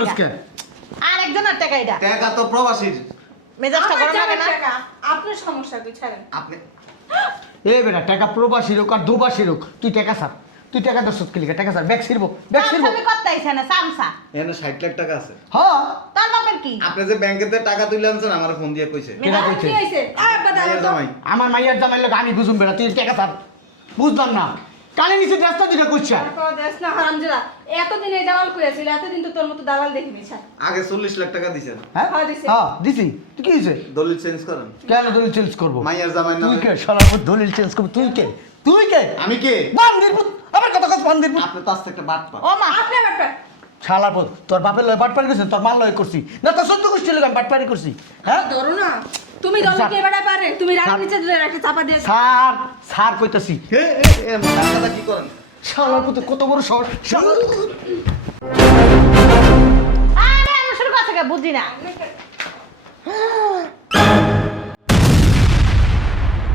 করছ কে? আরেকজনের টাকা এটা। টাকা তো প্রবাসীর। মেজাজটা গরম লাগে না? আপনার সমস্যা কি ছাড়েন। আপনি এই বেটা টাকা প্রবাসী হোক আর দুবাসী হোক, তুই টাকা ছাড়। তুই টাকা দশ কি লিখে টাকা ছাড়, ব্যাগ ছিড়বো, ব্যাগ ছিড়বো। আমি করতেইছে না সামসা। এখানে 60 লাখ টাকা আছে। হ্যাঁ, তোর বাপের কি? আপনি যে ব্যাংকেতে টাকা তুলে আনছেন আমার ফোন দিয়ে কইছে। কেডা কইছে? কি হইছে? আব্বা দাও ভাইয়ের তো। জামাই। আমার মাইয়ার জামাই লোক আমি বুঝুম বেটা, তুই টাকা ছাড়। বুঝলাম না, কানে নিচে রাস্তা দিকে কইছে। তারপর দেশ না হারামজাদা। এতদিন এই দালাল কইছিল, এতদিন তো তোর মতো দালাল দেখিনি ছাড়। আগে 40 লাখ টাকা দিছেন। হ্যাঁ হ্যাঁ, দিছি। হ্যাঁ দিছি। তুই কি হইছে? দলিল চেঞ্জ করেন। কেন দলিল চেঞ্জ করবো? মাইয়ার জামাই তুই নামে। কে শালার পুত দলিল চেঞ্জ করবো? তুই কে? তুই কে? আমি কে? বান্দির পুত, আমার কথা কস বান্দির পুত। আপনি তো আস্তে একটা বাট পা। ও মা, আপনি ব্যাপার। শালার পুত, তোর বাপের লয় বাটপারি করছিস, তোর মার লয় করছি না, তোর সহ্য করছি আমি বাটপারি করছি। হ্যাঁ ধরো না। তুমি দল কে বেড়া পারে? তুমি রাগ নিচে ধরে রাখে চাপা দিয়ে। স্যার, স্যার কইতাছি। এ টাকাটা কি করেন? শালার পুত কত বড় শহর। আরে আমি শুরু করছে কে বুঝি না।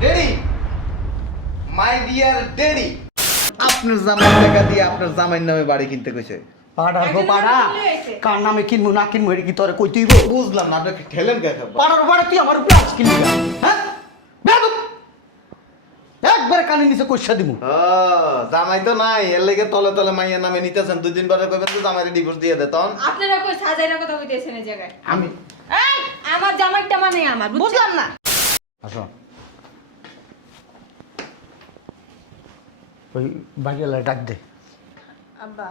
ড্যাডি, মাই ডিয়ার ড্যাডি, আপনার জামাই টাকা দিয়ে আপনার জামাইয়ের নামে বাড়ি কিনতে কইছে। পাড়া গো একজনের পাড়া, নামে কিনলে হয়েছে। কার নামে কিনবো না কিনবো এটা কি তোরে কইতেইব? বুঝলাম না, আপনি ঠেলেন কে খাবার? পাড়ার উপরে তুই আমার উপরে আজ কিনবি না? হ্যাঁ বেয়াদব! একবারে কানে নিচে কইসা দিমু। ও, জামাই তো নাই, এর লেগে তলে তলে মাইয়ার নামে নিতেছেন। 2 দিন পরে কইবেন তো জামাইরে ডিভোর্স দিয়ে দে তখন। আপনারা কই সাজাইরা কথা কইতেছেন এই জায়গায়। আমি এই আমার জামাইটা মানে আমার, বুঝছেন? বুঝলাম না। আসো, ওই বাড়িওয়ালা ডাক দে। আব্বা,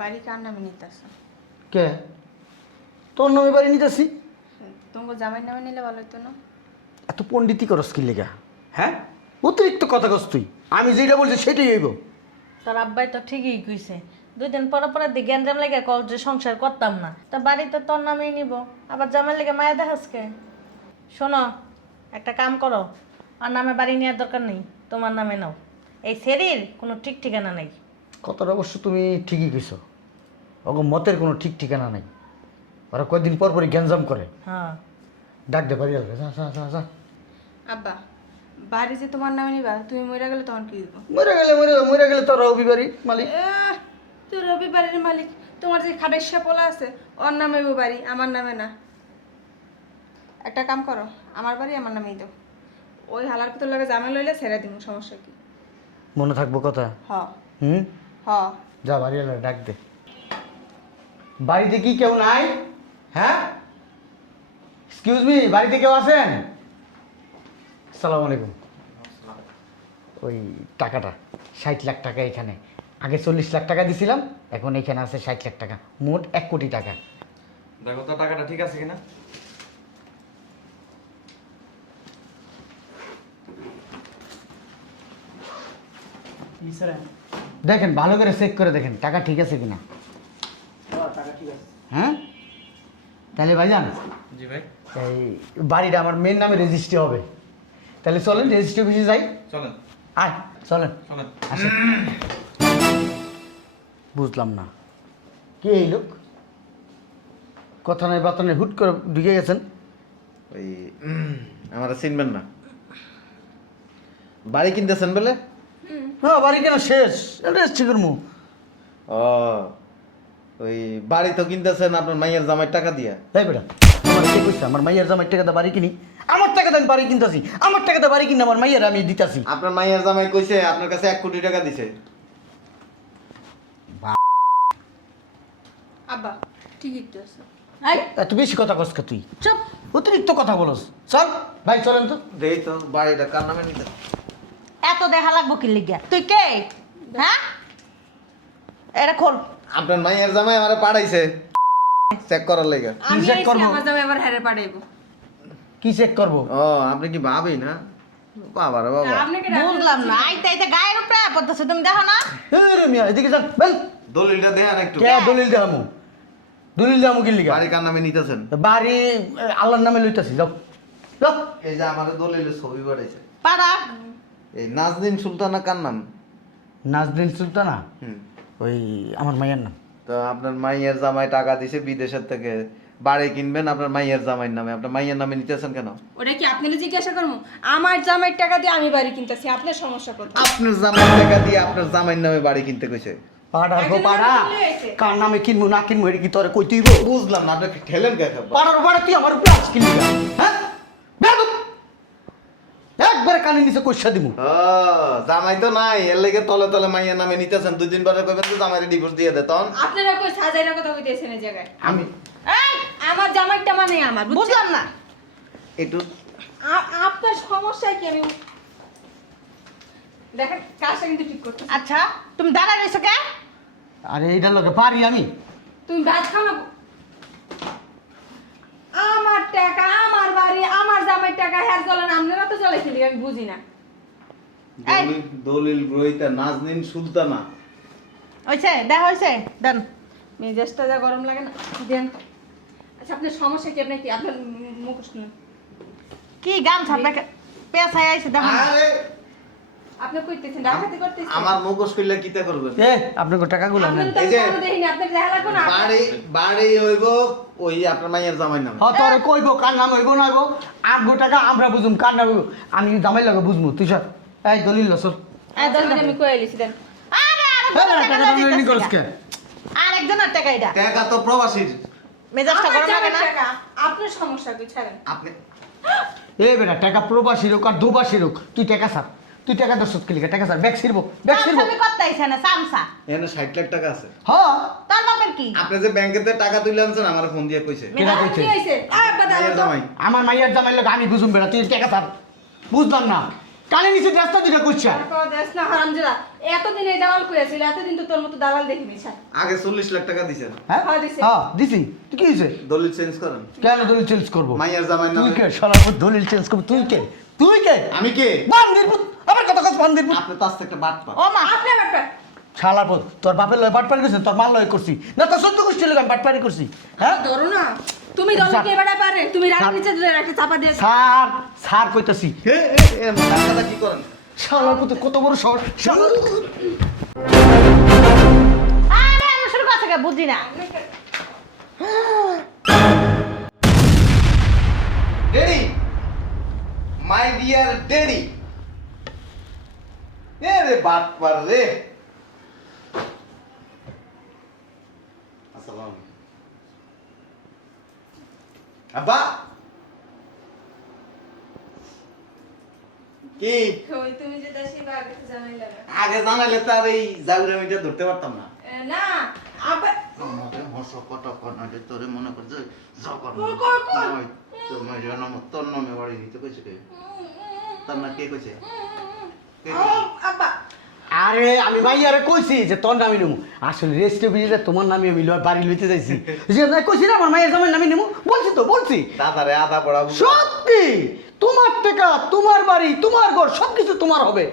বাড়ি কার নামে নিতেছ? কে? তোর নামে বাড়ি নিতেছি। তোমার জামাইয়ের নামে নিলে ভালো হতো না? এত পণ্ডিতি করস কি লেগা? হ্যাঁ, অতিরিক্ত কথা কস তুই। আমি যেটা বলছি সেটাই হইব। তোর আব্বাই তো ঠিকই কইছে। 2 দিন পরে পরে দি গ্যাঞ্জাম লেগে কল যে সংসার করতাম না, তা বাড়িতে তোর নামেই নিব, আবার জামাই লেগে মায়া দেখাসকে। শোনো, একটা কাম করো, আর নামে বাড়ি নেওয়ার দরকার নেই, তোমার নামে নাও। এই শরীর কোনো ঠিক ঠিকানা নেই। কথাটা অবশ্য তুমি ঠিকই কইছো। ওগো মতের কোনো ঠিক ঠিকানা নাই। ওরা কয়েকদিন পর পরই গ্যাঞ্জাম করে। হ্যাঁ, ডাক দে বাড়িওয়ালা, যা যা যা যা। আব্বা, বাড়ি যে তোমার নামে নিবা, তুমি মরে গেলে তখন কি দিব? মরে গেলে তোর রবি বাড়ি মালিক। তুই রবি বাড়ির মালিক, তোমার যে খাটের পোলা আছে ওর নামে ও বাড়ি, আমার নামে না। একটা কাম করো, আমার বাড়ি আমার নামেই দাও। ওই হালার ভিতর লাগে জামা লইলে ছেড়ে দিব, সমস্যা কি? মনে থাকবো কথা। হ হুম, হ। যা বাড়িওয়ালা ডাক দে। বাড়িতে কি কেউ নাই? হ্যাঁ, এক্সকিউজ মি, বাড়িতে কেউ আছেন? আসসালামু আলাইকুম। ওই টাকাটা 60 লাখ টাকা এখানে। আগে 40 লাখ টাকা দিছিলাম, এখন এখানে আছে 60 লাখ টাকা, মোট 1 কোটি টাকা। দেখো তো টাকাটা ঠিক আছে কিনা। দেখেন ভালো করে চেক করে দেখেন টাকা ঠিক আছে কিনা। হ্যাঁ, তাহলে ভাইজান জি ভাই, এই বাড়িটা আমার মেন নামে রেজিস্ট্রি হবে। তাহলে চলেন রেজিস্ট্রি অফিসে যাই। চলেন আয় চলেন। চলেন। আসেন। বুঝলাম না, কে এই লোক? কথা নাই বার্তা নেই, হুট করে ঢুকে গেছেন। ওই আমারা চিনবেন না, বাড়ি কিনতেছেন বলে? হ্যাঁ, বাড়ি কেন শেষ, রেজিস্ট্রি করবো। ও, ওই বাড়ি তো কিনতেছেন আপনার মাইয়ের জামাই টাকা দিয়া। তাই বেটা, আমার কে কইছে আমার মাইয়ার জামাই টাকা দিয়ে বাড়ি কিনি? আমার টাকাতে আমি বাড়ি কিনতেছি, আমার টাকাতে বাড়ি কিনে আমার মাইয়ার আমি দিতাছি। আপনার মাইয়ের জামাই কইছে আপনার কাছে 1 কোটি টাকা দিছে। আব্বা, ঠিকই তো আছে। এই এত বেশি কথা কসকা তুই, চুপ। অতিরিক্ত কথা বলস। চল ভাই চলেন তো। দেই তো বাড়িটা কার নামে নিতে। এত দেখা লাগবো কি লিগা? তুই কে? হ্যাঁ, এটা খোল। আপনার মাইয়ের জামাই আমারে পাঠাইছে চেক করার লাগা। আমি check আইছি, করবো? আমার জামাই আবার হেরে পাঠাইবো। কি চেক করবো? ও, আপনি কি ভাবি না? বাবা রে বাবা, আপনি কি বুঝলাম না, আইতে আইতে গায়ের উপরে পড়তেছে, তুমি দেখো না? এই রে মিয়া, এদিকে যান বেল। দলিলটা দেখান একটু। কে দলিল দেখামু? দলিল দেখামু কি লিগা? বাড়ি কার নামে নিতেছেন? বাড়ি আল্লাহর নামে লইতাছি, যাও যাও। এই যে আমাদের দলিলের ছবি বাড়াইছে। পাড়া এই নাজদিন সুলতানা কার নাম? নাজদিন সুলতানা হুম, ওই আমার মাইয়ার নাম। তো আপনার মাইয়ের জামাই টাকা দিছে বিদেশের থেকে, বাড়ি কিনবেন আপনার মাইয়ের জামাইয়ের নামে, আপনার মাইয়ের নামে নিতেছেন কেন? ওটা কি আপনারা জিজ্ঞাসা করবো? আমার জামাইয়ের টাকা দিয়ে আমি বাড়ি কিনতেছি, আপনার সমস্যা কোথায়? আপনার জামাই টাকা দিয়ে আপনার জামাইয়ের নামে বাড়ি কিনতে কইছে। পাড়ার গো একজনের পাড়া নামে চলে এসে। কার নামে কিনবো না কিনবো এটা কি তোরে কই তুইব বুঝলাম না আপনি ঠেলেন কে পাড়ার পাড়া তুই আমার উপরে আজ কিনবি না, হ্যাঁ বেয়াদব। একবারে কানে নিচে কইসা দিমু। জামাই তো নাই এর লেগে তলে তলে মাইয়ের নামে নিতেছেন 2 দিন পরে কইবেন তো জামাইরে ডিভোর্স দিয়ে দে তখন আপনারা কই সাজাইরা কথা কইতেছেন এই জায়গায়? আমি এই আমার জামাইটা মানে আমার, বুঝলাম না। একটু আপনার সমস্যা কি? আমি দেখেন কাজটা কিন্তু ঠিক করতে। আচ্ছা তুমি দাঁড়ায় রয়েছো কে? আরে এইটার লোকে পারি আমি। তুমি ভাত খাও না। আমার টাকা, আমার বাড়ি, আমার জামাইয়ের টাকা হ্যার চলে না, আপনারা তো চলে খেলি, আমি বুঝি না। দলিল গ্রহিতা নাজনীন সুলতানা হয়েছে দেখা হয়েছে দেন। মেজাজটা যা গরম লাগে না, দেন। আচ্ছা আপনার সমস্যা কি? আপনি কি আপনার মুখ শুনুন। কি গামছা আপনাকে পেঁচাই আইছে দেখো না। আরে আপনি কইতেছেন ডাকাতি করতেছেন। আমার মুখোশ কইলে কিতা করবেন এ আপনাকে টাকাগুলো নেন। আপনি তো এই যে- কোনো দেখিনি, আপনার দেখা লাগবে না। বাড়ি বাড়ি হইব ওই আপনার মাইয়ের জামাই নামে হ্যাঁ তোরে কইবো কার নাম হইব না হইব 8 টাকা আমরা বুঝুম কার নাম হইব আমি জামাই লাগে বুঝমু তুই সর এই দলিল লসর এই দেন, আচ্ছা, আমি কই আইলিছি দেন। আরে টাকা দাম নি করছ কে আরেকজনের টাকা এটা। টাকা তো প্রবাসীর মেজাজটা আমার গরম লাগে জামাইয়ের না? টাকা, আপনার সমস্যা কি? ছাড়েন। আপনি এ বেটা টাকা প্রবাসী হোক আর দুবাসী হোক তুই টাকা ছাড় তুই টাকা দশ কিলিকা টাকা ছাড় ব্যাগ ছিড়বো ব্যাগ ছিড়বো আমি করতে আইছে না সামসা। এখানে 60 লাখ টাকা আছে হ্যাঁ তোর বাপের কি? আপনি যে ব্যাংকেতে টাকা তুলে আনছেন আমার ফোন দিয়ে কইছে কেডা আর কইছে? কি হইছে? আব্বা দাও মাইয়ের তো। জামাই আমার মাইয়ার জামাই লোক আমি বুঝুম বেটা তুই টাকা ছাড় বুঝলাম না কানে নিচে রাস্তা দিকে কইছা তারপর দেশ না হারামজাদা। এতদিন এই দালাল কইছিল, এতদিন তো তোর মতো দালাল দেখিনি। ছাড়। আগে 40 লাখ টাকা দিছেন হ্যাঁ হ্যাঁ, দিছি। হ্যাঁ দিছি তুই কি হইছে দলিল চেঞ্জ করেন কেন দলিল চেঞ্জ করবো মাইয়ার জামাই তুই নামে কে শালা দলিল চেঞ্জ করবো তুই কে তুই কে আমি কে বান্দির পুত আমার কথা কস বান্দির পুত আপনি তো আস্তে একটা বাট পা ও মা আপনি ব্যাপার। শালার পুত তোর বাপের লয় বাটপারি করছিস তোর মার লয় করছি না তোর সত্য গোষ্ঠী লোক আমি বাটপারি করছি হ্যাঁ ধরো না। তুমি দল কে বেড়া পারে? তুমি রাগ নিচে একটা চাপা দিয়ে স্যার স্যার কইতাছি টাকাটা কি করেন শালার পুত কত বড় শহর আরে আমি শুরু করছে কে বুঝি না। ডেডি মাই ডিয়ার ডেডি এ রে বাট পার রে আসসালামু আব্বা কি ওই তুমি যে দেশে বা আগে তো জানাই লাগে। আগে জানাইলে তো আর এই জাগুরা মিটা ধরতে পারতাম না না আব্বা আমাকে হসো কত কর্নাটে তোরে মনে করছে জগর কর। তোমার জন্ম তোর নামে বাড়ি দিতে কইছে কে তার না কে কইছে কে ও, আব্বা আরে আমি মাইয়ারে কইছি যে তোর নামে নেবো আসলে রেস্টে বিয়ে তোমার নামে আমি বাড়ি লইতে যাইছি যে না কইছি না আমার মাইয়ের জামাই নামে নেবো বলছি তো বলছি দাদারে আদা পড়া সত্যি তোমার টাকা তোমার বাড়ি তোমার ঘর সবকিছু তোমার হবে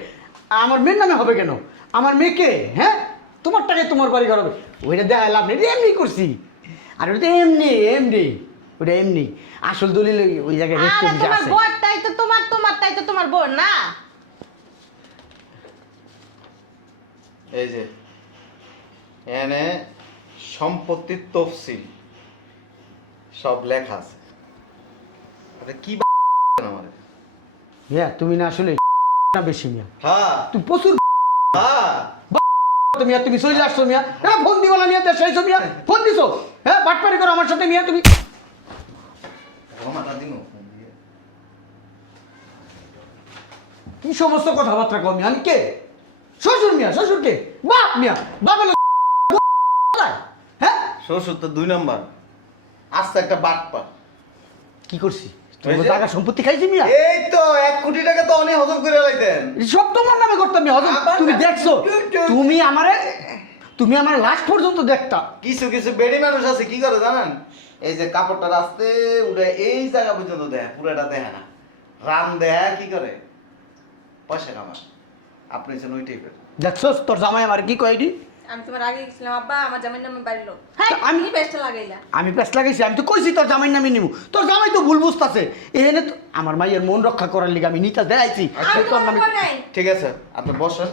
আমার মেয়ের নামে হবে কেন আমার মেয়েকে হ্যাঁ তোমার টাকায় তোমার বাড়ি ঘর হবে ওইটা দেখা লাভ নেই এটা এমনি করছি আর ওটা এমনি এমনি ওটা এমনি আসল দলিল ওই জায়গায় রেস্টে আরে বিয়ে তোমার আছে বোনটাই তো তোমারটাই তো তোমার বোন না। এই যে এনে সম্পত্তির তফসিল সব লেখা আছে আরে কি আমার হ্যাঁ তুমি না আসলে বেশি মিয়া হ্যাঁ তুমি প্রচুর হ্যাঁ মিয়া তুমি চলে আসছো মিয়া হ্যাঁ ফোন দিবো না মিয়া দেশ মিয়া ফোন দিছো হ্যাঁ বাটপারি করো আমার সাথে মিয়া তুমি মাথা দিন কি সমস্ত কথাবার্তা কম আমি কে শ্বশুর মিয়া শ্বশুর কে বাপ মিয়া বাপ হলো হ্যাঁ শ্বশুর তো 2 নাম্বার আস্তে একটা বাট পা কি করছি ওই যে- টাকা সম্পত্তি খাইছি মিয়া এই তো 1 কোটি টাকা তো অনেক হজম করে লাইতেন সব তোমার নামে করতাম মিয়া হজম আবার তুমি না। দেখছো তুমি আমারে লাস্ট পর্যন্ত দেখতা কিছু কিছু বেডি মানুষ আছে কি করে জানেন এই যে কাপড়টা রাস্তে উড়ে এই জায়গা পর্যন্ত দেয় পুরোটা দেয় না রান দেয় কি করে পয়সা কামায় আপনি যেন ওই টাইপের দেখছো তোর জামাই আমার কি কয়ডি আমি তোমার আগে গেছিলাম আব্বা, আমার জামাইয়ের নামে বাড়ির লোক। হ্যাঁ, আমি বেস্ট লাগাইলা। আমি প্যাস লাগাইছি আমি তো কইছি তোর জামাই নামে নিমু তোর জামাই তো ভুল বুঝতাছে এনে তো আমার মাইয়ের মন রক্ষা করার লিগে আমি নিতা দেখাইছি আমি তোর তোমার নামে উপর নাই। ঠিক আছে আপনি বসেন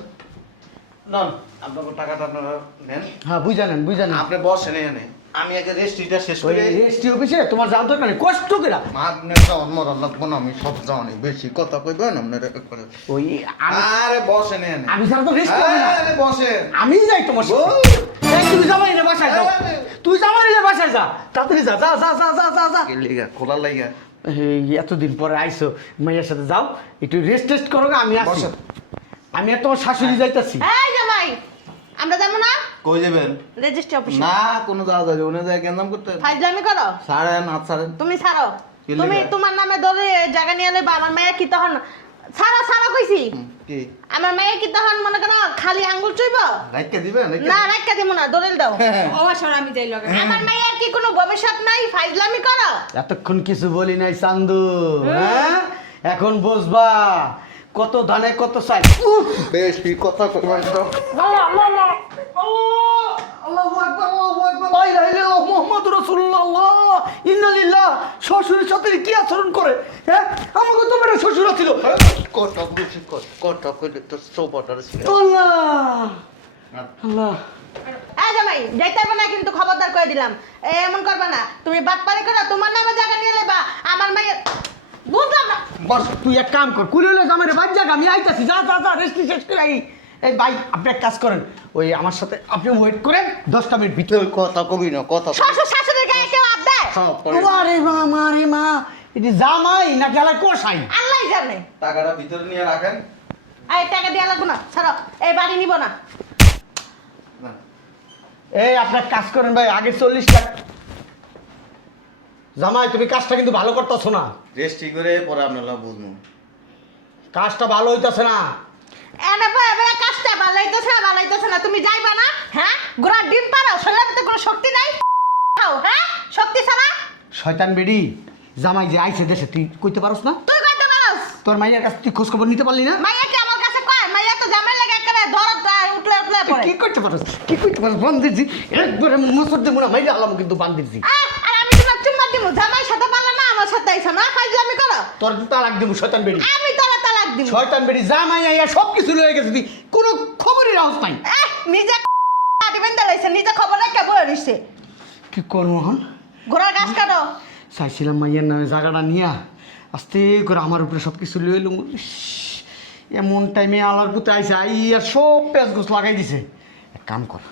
নন আপনার টাকাটা আপনারা নেন হ্যাঁ বুঝানেন আপনি বসেন এখানে আমি আগে রেস্ট্রিটা শেষ ওই করে রেস্টি অফিসে তোমার যাওয়ার দরকার নেই, কষ্ট করে আপনি যাওয়ার মরণ লাগবো না, আমি সব জানি, বেশি কথা কইবেন আপনার একবারে। ওই আরে বসেন এনে। আমি ছাড়া তো রেস্ট করবো না। আরে বসেন। আমি যাই তোমার সাথে। এই, তুই জামাই রে বাসায় যাও, তুই জামাই রে বাসায় যা, তাড়াতাড়ি যা যা যা যা যা যা যা। কি লিগা খোলা লাগা? এই, এতদিন পরে আইছো, মাইয়ার সাথে যাও, একটু রেস্ট টেস্ট করো গা, আমি আসি। বসো। আমি আর তোমার শাশুড়ি যাইতাছি। এই জামাই, আমরা যাবো না কই যাবেন? রেজিস্ট্রি অফিসে? না কোনো যাওয়া যাবে, উনি যায় গেন্দাম করতে ফাইজলামি করো? ছাড়েন, হাত ছাড়েন। তুমি ছাড়ো। কি তুমি লিগা? তোমার নামে ধরে জায়গা নিয়ে নেবা, আমার মেয়ে কি তখন ছাড়ো ছাড়ো কইছি। কি আমার মেয়ে কি তখন মনে করো খালি আঙ্গুল চুইব? রাইটকে দিবেন? না রাখা দিব না, দলিল দাও। ও আসলে আমি যাই লগে। আমার মেয়ের কি কোনো ভবিষ্যৎ নাই? ফাইজলামি করো? এতক্ষণ কিছু বলি নাই চান্দু, হ্যাঁ? এখন বুঝবা কত ধানে কত চাই। বেশি কথা কইবেন তো। শ্বশুরের সাথে কি আচরণ করে, হ্যাঁ? আমাকে তো মেরে শ্বশুর ছিল। কথা বেশি কথা কইলে তো সোপাটার ছিল। আল্লাহ আল্লাহ, এই জামাই যাইতে হবে না কিন্তু, খবরদার করে দিলাম। এমন করবে না, তুমি বাটপারি করো, তোমার নামে জায়গা নিয়ে নেবা। আমার মেয়ে বুঝলাম না। বস তুই এক কাম কর, কুলিলে জামাই বাদ যাক, আমি আইতাছি, যা যা যা, রেস্ট শেষ করে আই। এই ভাই, আপনি এক কাজ করেন, ওই আমার সাথে আপনি ওয়েট করেন 10টা মিনিট ভিতরে। কথা কবি না, কথা শ্বশুর শাশুড়ির গায়ে কেউ হাত দেয়? আরে মা, মারে মা, এটি জামাই না গেলা কষাই? আল্লাহ জানে। টাকাটা ভিতরে নিয়ে রাখেন। এই টাকা দেওয়া লাগবে না, ছাড়ো, এই বাড়ি নিব না। এই আপনার কাজ করেন ভাই, আগে 40 টাকা। জামাই তুমি কাজটা কিন্তু ভালো করতেছো না, রেস্টি করে পরে আপনারা বুঝবো। কাজটা ভালো হইতাছে না। এনে বই এবারে কাজটা ভালাইতেছে না, তুমি যাইবা না? হ্যাঁ, গোড়ার ডিম পারো, শরীরের তো কোনো শক্তি নাই। খাও, হ্যাঁ, শক্তি ছাড়া। শয়তান বেডি, জামাই যে আইছে দেশে, তুই কইতে পারোস না? তুই কইতে পারস? তোর মাইয়ার কাছে তুই খোঁজ খবর নিতে পারলি না? মাইয়া কি আমার কাছে কয়? মাইয়া তো জামাই লাগে একেবারে উঠলে তুই পড়ে। কি করতে পারোস, কি করতে পারোস? বান্দিরজি একবারে মোসর দেবো না, মাইরা আলাম কিন্তু বান্দিরজি। আর আমি তোমার চুম্মা দিব, জামাই সাথে পারলে না, আমার সাথে আইসা না, ফাইজলামি করো। তোর তো তালাক দেবো শয়তান বেডি। আমি তোরা তালাক দিব। শয়তান বেডি, জামাই আইয়া সব কিছু লয়ে গেছে, তুই কোনো খবরই রাখস নাই। নিজে দিবেন দাঁড়াইছে, নিজে খবর রেখে বয়ে রইছে। কি করবো এখন? ঘোড়ার গাছ কাটো। চাইছিলাম মাইয়ের নামে জায়গাটা নিয়া আস্তে করে আমার উপরে সব কিছু লয়ে এলো। এমন টাইমে আলার পুতে আইসে, আইয়া সব পেঁচ গোছ লাগাই দিছে। এক কাম কর,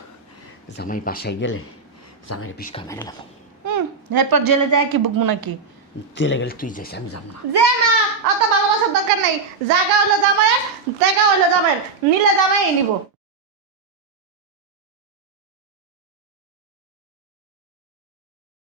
জামাই বাসায় গেলে জামাইয়ের বিষ্কা মেরে লাভ। এরপর জেলে যায় কি বুকবো নাকি? জেলে গেলে তুই যাইস, আমি যাবো না। যে না, অত ভালোবাসার দরকার নেই। জায়গা হলো জামাইয়ের, জায়গা হলো জামাইয়ের, নিলে জামাই নিব।